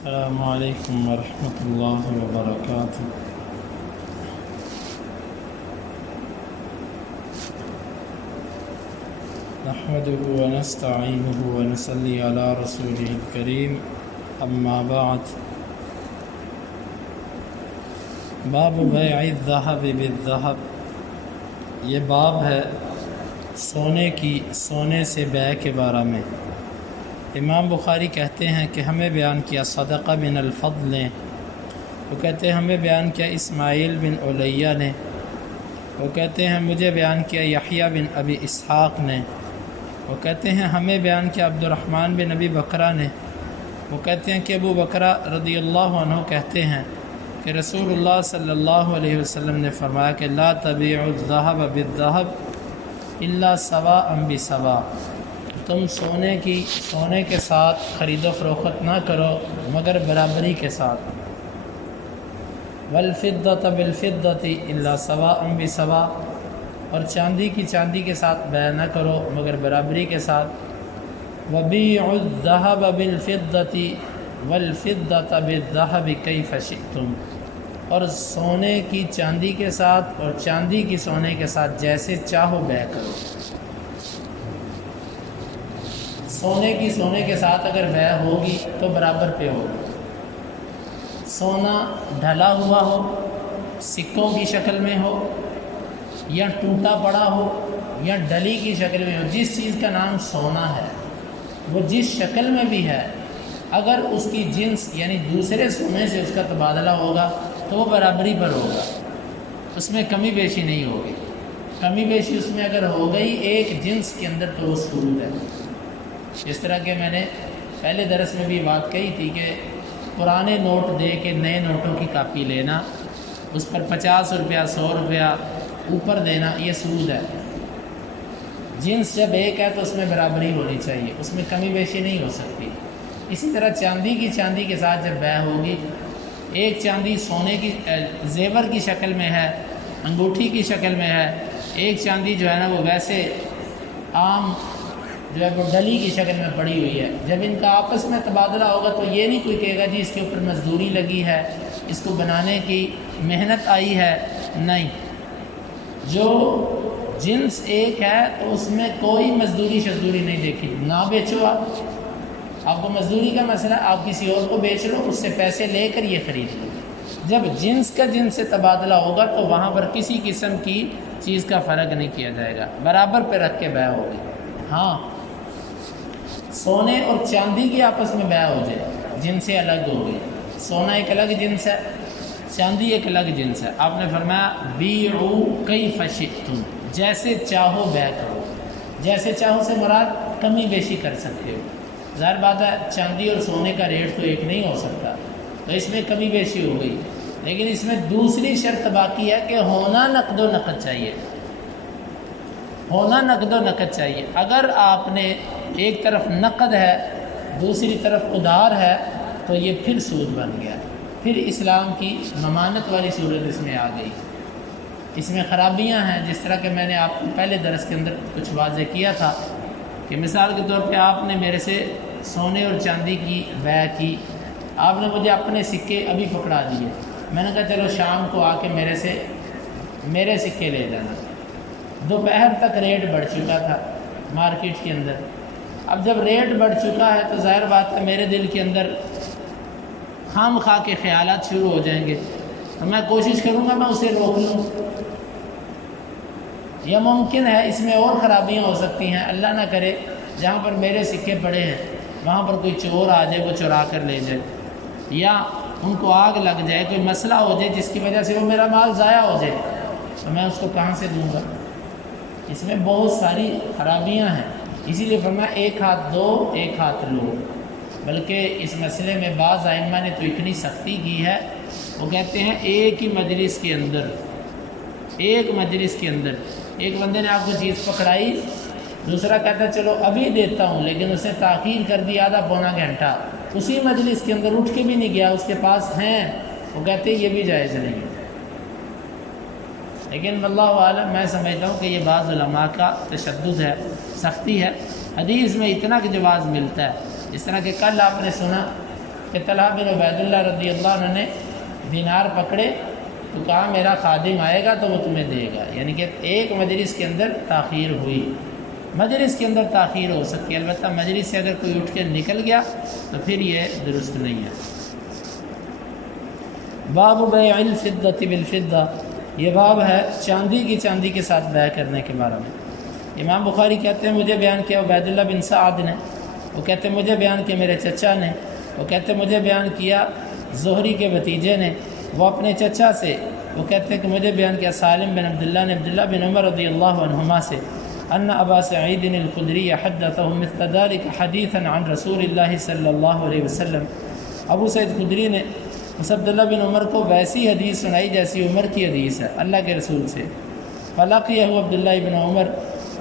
السلام علیکم ورحمۃ اللہ وبرکاتہ۔ نحمده ونستعینه ونصلی علی رسوله الکریم، اما بعد۔ باب بیع الذهب بالذهب، یہ باب ہے سونے سے بیع کے بارے میں۔ امام بخاری کہتے ہیں کہ ہمیں بیان کیا صدقہ بن الفضل نے، وہ کہتے ہیں ہمیں بیان کیا اسماعیل بن علیہ نے، وہ کہتے ہیں مجھے بیان کیا یحییٰ بن ابی اسحاق نے، وہ کہتے ہیں ہمیں بیان کیا عبد الرحمن بن ابی بکرہ نے، وہ کہتے ہیں کہ ابو بکرہ رضی اللہ عنہ کہتے ہیں کہ رسول اللہ صلی اللہ علیہ وسلم نے فرمایا کہ لا تبیعوا الذهب بالذهب الا سواء بسواء، تم سونے کے ساتھ خرید و فروخت نہ کرو مگر برابری کے ساتھ۔ والفضة بالفضة الا سواء بسواء، اور چاندی کے ساتھ بیع نہ کرو مگر برابری کے ساتھ۔ وبیعوا الذهب بالفضة والفضة بالذهب كيف شئتم، اور سونے کی چاندی کے ساتھ اور چاندی کی سونے کے ساتھ جیسے چاہو بیع کرو۔ سونے کے ساتھ اگر بیع ہوگی تو برابر پہ ہوگی۔ سونا ڈھلا ہوا ہو، سکوں کی شکل میں ہو، یا ٹوٹا پڑا ہو، یا ڈلی کی شکل میں ہو، جس چیز کا نام سونا ہے وہ جس شکل میں بھی ہے، اگر اس کی جنس یعنی دوسرے سونے سے اس کا تبادلہ ہوگا تو وہ برابری پر ہوگا، اس میں کمی بیشی نہیں ہوگی۔ کمی بیشی اس میں اگر ہو گئی ایک جنس کے اندر تو وہ سود ہے۔ اس طرح کہ میں نے پہلے درس میں بھی بات کہی تھی کہ پرانے نوٹ دے کے نئے نوٹوں کی کاپی لینا، اس پر 50 روپیہ 100 روپیہ اوپر دینا، یہ سود ہے۔ جنس جب ایک ہے تو اس میں برابری ہونی چاہیے، اس میں کمی بیشی نہیں ہو سکتی۔ اسی طرح چاندی کے ساتھ جب بیع ہوگی، ایک چاندی سونے کی زیور کی شکل میں ہے، انگوٹھی کی شکل میں ہے، ایک چاندی جو ہے نا وہ ویسے عام جو ہے وہ ڈلی کی شکل میں پڑی ہوئی ہے۔ جب ان کا آپس میں تبادلہ ہوگا تو یہ نہیں کوئی کہے گا جی اس کے اوپر مزدوری لگی ہے، اس کو بنانے کی محنت آئی ہے، نہیں۔ جو جنس ایک ہے تو اس میں کوئی مزدوری نہیں دیکھی، نہ بیچو آپ کو مزدوری کا مسئلہ، آپ کسی اور کو بیچ لو، اس سے پیسے لے کر یہ خرید لو۔ جب جنس کا جنس سے تبادلہ ہوگا تو وہاں پر کسی قسم کی چیز کا فرق نہیں کیا جائے گا، برابر پہ رکھ کے بیع ہوگی۔ ہاں، سونے اور چاندی کی آپس میں بیع ہو جائے، جن سے الگ ہو گئی، سونا ایک الگ جنس ہے، چاندی ایک الگ جنس ہے۔ آپ نے فرمایا بیعوا کیف شئتم، جیسے چاہو بیع کرو۔ جیسے چاہو سے مراد کمی بیشی کر سکتے ہو۔ ظاہر بات ہے چاندی اور سونے کا ریٹ تو ایک نہیں ہو سکتا، تو اس میں کمی بیشی ہو گئی، لیکن اس میں دوسری شرط باقی ہے کہ ہونا نقد و نقد چاہیے، ہونا نقد و نقد چاہیے۔ اگر آپ نے ایک طرف نقد ہے دوسری طرف ادھار ہے تو یہ پھر سود بن گیا، پھر اسلام کی ممانت والی صورت اس میں آ گئی۔ اس میں خرابیاں ہیں، جس طرح کہ میں نے آپ کو پہلے درس کے اندر کچھ واضح کیا تھا کہ مثال کے طور پہ آپ نے میرے سے سونے اور چاندی کی بیع کی، آپ نے مجھے اپنے سکے ابھی پکڑا دیے، میں نے کہا چلو شام کو آ کے میرے سکے لے جانا۔ دوپہر تک ریٹ بڑھ چکا تھا مارکیٹ کے اندر۔ اب جب ریٹ بڑھ چکا ہے تو ظاہر بات ہے میرے دل کے اندر خام خواہ کے خیالات شروع ہو جائیں گے، تو میں کوشش کروں گا میں اسے روک لوں، یا ممکن ہے اس میں اور خرابیاں ہو سکتی ہیں، اللہ نہ کرے جہاں پر میرے سکے پڑے ہیں وہاں پر کوئی چور آ جائے وہ چرا کر لے جائے، یا ان کو آگ لگ جائے، کوئی مسئلہ ہو جائے جس کی وجہ سے وہ میرا مال ضائع ہو جائے، تو میں اس کو کہاں سے دوں گا؟ اس میں بہت ساری خرابیاں ہیں، اسی لیے فرمایا ایک ہاتھ دو ایک ہاتھ لو۔ بلکہ اس مسئلے میں بعض ائمہ نے تو اتنی سختی کی ہے، وہ کہتے ہیں ایک مجلس کے اندر ایک بندے نے آپ کو چیز پکڑائی، دوسرا کہتا ہے چلو ابھی دیتا ہوں، لیکن اس نے تاخیر کر دی آدھا پونا گھنٹہ، اسی مجلس کے اندر اٹھ کے بھی نہیں گیا، اس کے پاس ہیں، وہ کہتے ہیں یہ بھی جائز نہیں۔ لیکن واللہ عالم میں سمجھتا ہوں کہ یہ بعض علماء کا تشدد ہے، سختی ہے۔ حدیث میں اتنا کہ جواز ملتا ہے، جس طرح کہ کل آپ نے سنا کہ طلحہ بن عبیداللہ رضی اللہ عنہ نے دینار پکڑے تو کہا میرا خادم آئے گا تو وہ تمہیں دے گا، یعنی کہ ایک مجلس کے اندر تاخیر ہوئی، مجلس کے اندر تاخیر ہو سکتی ہے، البتہ مجلس سے اگر کوئی اٹھ کے نکل گیا تو پھر یہ درست نہیں ہے۔ باب بیع الفضة بالفضة، یہ باب ہے چاندی کی چاندی کے ساتھ بیع کرنے کے بارے میں۔ امام بخاری کہتے ہیں مجھے بیان کیا عبیداللہ بن سعد نے، وہ کہتے ہیں مجھے بیان کیا میرے چچا نے، وہ کہتے ہیں مجھے بیان کیا زہری کے بھتیجے نے، وہ اپنے چچا سے، وہ کہتے ہیں کہ مجھے بیان کیا سالم بن عبداللہ نے عبداللہ بن عمر رضی اللہ عنہما سے ان ابا سعید الخدری حدثهم مثل ذلك حدیثا عن رسول اللہ صلی اللہ علیہ وسلم، ابو سعید خدری نے اس عبداللہ بن عمر کو ویسی حدیث سنائی جیسی عمر کی حدیث ہے اللہ کے رسول سے۔ فلقیہ عبداللہ بن عمر،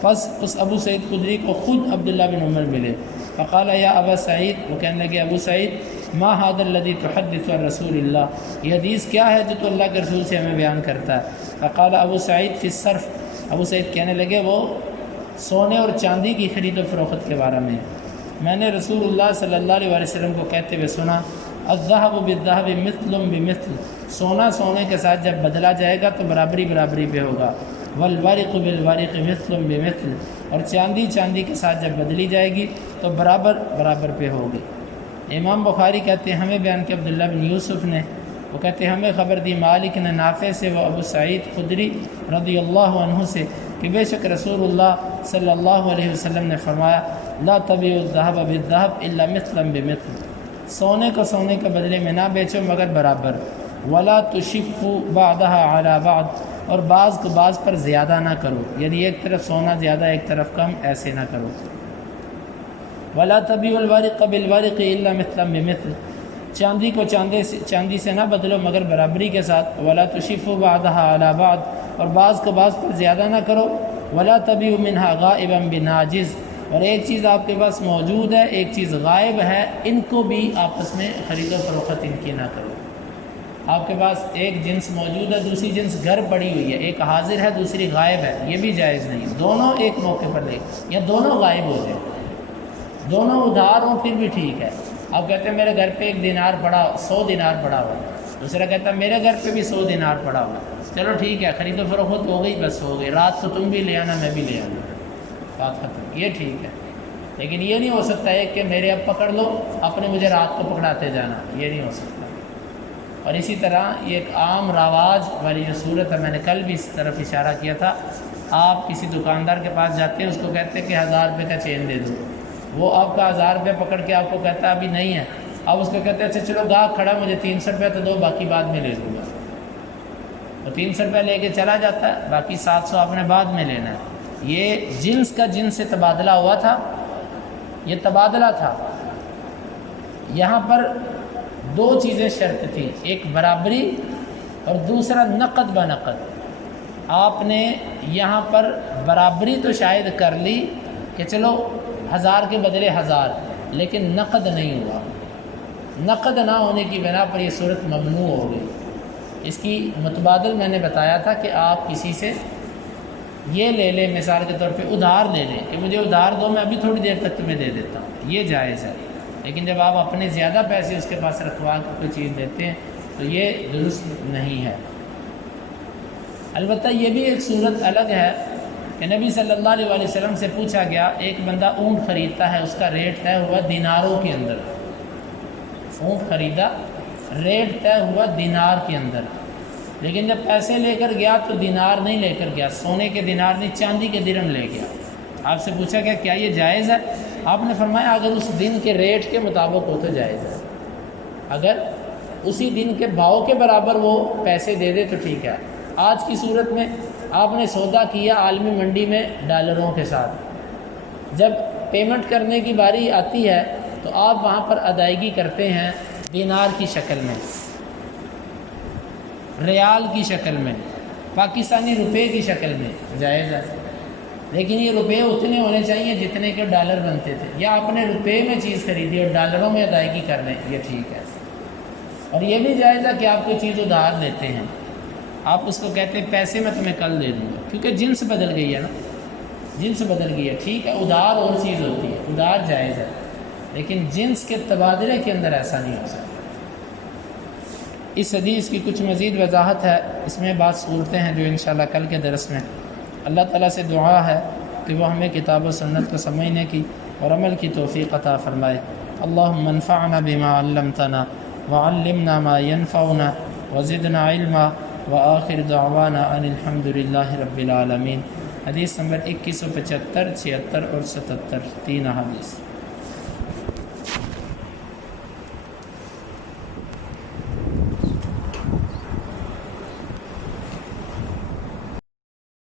پس اس ابو سعید خدری کو خود عبداللہ بن عمر ملے، فقال یا ابا سعید، وہ کہنے لگے ابو سعید ما هذا الذي تحدث عن رسول اللہ، یہ حدیث کیا ہے جو تو اللہ کے رسول سے ہمیں بیان کرتا ہے؟ فقال ابو سعید فی الصرف، ابو سعید کہنے لگے وہ سونے اور چاندی کی خرید و فروخت کے بارے میں، میں نے رسول اللہ صلی اللہ علیہ وسلم کو کہتے ہوئے سنا الذهب بالذهب مثل بمثل، سونا سونے کے ساتھ جب بدلا جائے گا تو برابری برابری پہ ہوگا، والورق بالورق مثل بمثل، اور چاندی چاندی کے ساتھ جب بدلی جائے گی تو برابر برابر پہ ہوگی۔ امام بخاری کہتے ہیں ہمیں بیان کیا عبداللہ بن یوسف نے، وہ کہتے ہیں ہمیں خبر دی مالک نے نافع سے و ابو سعید خدری رضی اللہ عنہ سے کہ بے شک رسول اللہ صلی اللہ علیہ وسلم نے فرمایا لا تبیعوا الذهب بالذهب الا مثلا بمثل، سونے کو سونے کے بدلے میں نہ بیچو مگر برابر، ولا تشفوا بعضها على بعض، اور بعض کو بعض پر زیادہ نہ کرو، یعنی ایک طرف سونا زیادہ ایک طرف کم، ایسے نہ کرو۔ ولا تبیعوا الورق بالورق الا مثلا بمثل، چاندی کو چاندی سے نہ بدلو مگر برابری کے ساتھ، ولا تشفوا بعضها على بعض، اور بعض کو بعض پر زیادہ نہ کرو، ولا تبیعوا منها غائبا بناجز، اور ایک چیز آپ کے پاس موجود ہے ایک چیز غائب ہے، ان کو بھی آپس میں خرید و فروخت ان کی نہ کرو۔ آپ کے پاس ایک جنس موجود ہے دوسری جنس گھر پڑی ہوئی ہے، ایک حاضر ہے دوسری غائب ہے، یہ بھی جائز نہیں، دونوں ایک موقع پر لے یا دونوں غائب ہو جائیں، دونوں ادھار ہوں پھر بھی ٹھیک ہے۔ آپ کہتے ہیں میرے گھر پہ ایک دینار پڑا 100 دینار پڑا ہوا، دوسرا کہتا ہے میرے گھر پہ بھی 100 دینار پڑا ہوا، چلو ٹھیک ہے خرید و فروخت ہو گئی، بس ہو گئی، رات کو تم بھی لے آنا میں بھی لے آنا، بات ختم، یہ ٹھیک ہے۔ لیکن یہ نہیں ہو سکتا ہے کہ میرے اب پکڑ لو اپنے مجھے رات کو پکڑاتے جانا، یہ نہیں ہو سکتا۔ اور اسی طرح یہ ایک عام رواج والی جو صورت ہے، میں نے کل بھی اس طرف اشارہ کیا تھا، آپ کسی دکاندار کے پاس جاتے ہیں اس کو کہتے ہیں کہ 1000 روپے کا چین دے دو، وہ آپ کا 1000 روپے پکڑ کے آپ کو کہتا ہے ابھی نہیں ہے، آپ اس کو کہتے ہیں اچھا چلو گاہک کھڑا مجھے 300 روپے تو دو باقی بعد میں لے لوں گا، وہ 300 روپے لے کے چلا جاتا ہے، باقی 700 آپ نے بعد میں لینا ہے۔ یہ جنس کا جنس سے تبادلہ ہوا تھا، یہ تبادلہ تھا، یہاں پر دو چیزیں شرط تھی، ایک برابری اور دوسرا نقد بنقد۔ آپ نے یہاں پر برابری تو شاید کر لی کہ چلو 1000 کے بدلے 1000، لیکن نقد نہیں ہوا، نقد نہ ہونے کی بنا پر یہ صورت ممنوع ہو گئی۔ اس کی متبادل میں نے بتایا تھا کہ آپ کسی سے یہ لے لیں، مثال کے طور پہ ادھار لے لیں کہ مجھے ادھار دو میں ابھی تھوڑی دیر تک تمہیں دے دیتا ہوں، یہ جائز ہے، لیکن جب آپ اپنے زیادہ پیسے اس کے پاس رکھوا کے کوئی چیز دیتے ہیں تو یہ درست نہیں ہے۔ البتہ یہ بھی ایک صورت الگ ہے کہ نبی صلی اللہ علیہ وسلم سے پوچھا گیا، ایک بندہ اونٹ خریدتا ہے، اس کا ریٹ طے ہوا دیناروں کے اندر، اونٹ خریدا ریٹ طے ہوا دینار کے اندر، لیکن جب پیسے لے کر گیا تو دینار نہیں لے کر گیا، سونے کے دینار نہیں چاندی کے درہم لے گیا۔ آپ سے پوچھا گیا کیا یہ جائز ہے؟ آپ نے فرمایا اگر اس دن کے ریٹ کے مطابق ہو تو جائز ہے، اگر اسی دن کے بھاؤ کے برابر وہ پیسے دے دے تو ٹھیک ہے۔ آج کی صورت میں آپ نے سودا کیا عالمی منڈی میں ڈالروں کے ساتھ، جب پیمنٹ کرنے کی باری آتی ہے تو آپ وہاں پر ادائیگی کرتے ہیں دینار کی شکل میں، ریال کی شکل میں، پاکستانی روپے کی شکل میں، جائز ہے، لیکن یہ روپے اتنے ہونے چاہیے جتنے کے ڈالر بنتے تھے، یا آپ نے روپے میں چیز خریدی اور ڈالروں میں ادائیگی کر لیں، یہ ٹھیک ہے۔ اور یہ بھی جائز ہے کہ آپ کوئی چیز ادھار لیتے ہیں، آپ اس کو کہتے ہیں پیسے میں تمہیں کل دے دوں گا، کیونکہ جنس بدل گئی ہے نا، جنس بدل گئی ہے، ٹھیک ہے، ادھار اور چیز ہوتی ہے، ادھار جائز ہے، لیکن جنس کے تبادلے کے اندر ایسا نہیں ہو سکتا۔ اس حدیث کی کچھ مزید وضاحت ہے، اس میں بعض صورتیں ہیں جو انشاءاللہ کل کے درس میں اللہ تعالیٰ سے دعا ہے کہ وہ ہمیں کتاب و سنت کو سمجھنے کی اور عمل کی توفیق عطا فرمائے۔ اللہم انفعنا بما علمتنا وعلمنا ما ينفعنا وزدنا علما وآخر دعوانا ان الحمد للہ رب العالمین۔ حدیث نمبر 2175، 76 اور 77، 3 احادیث۔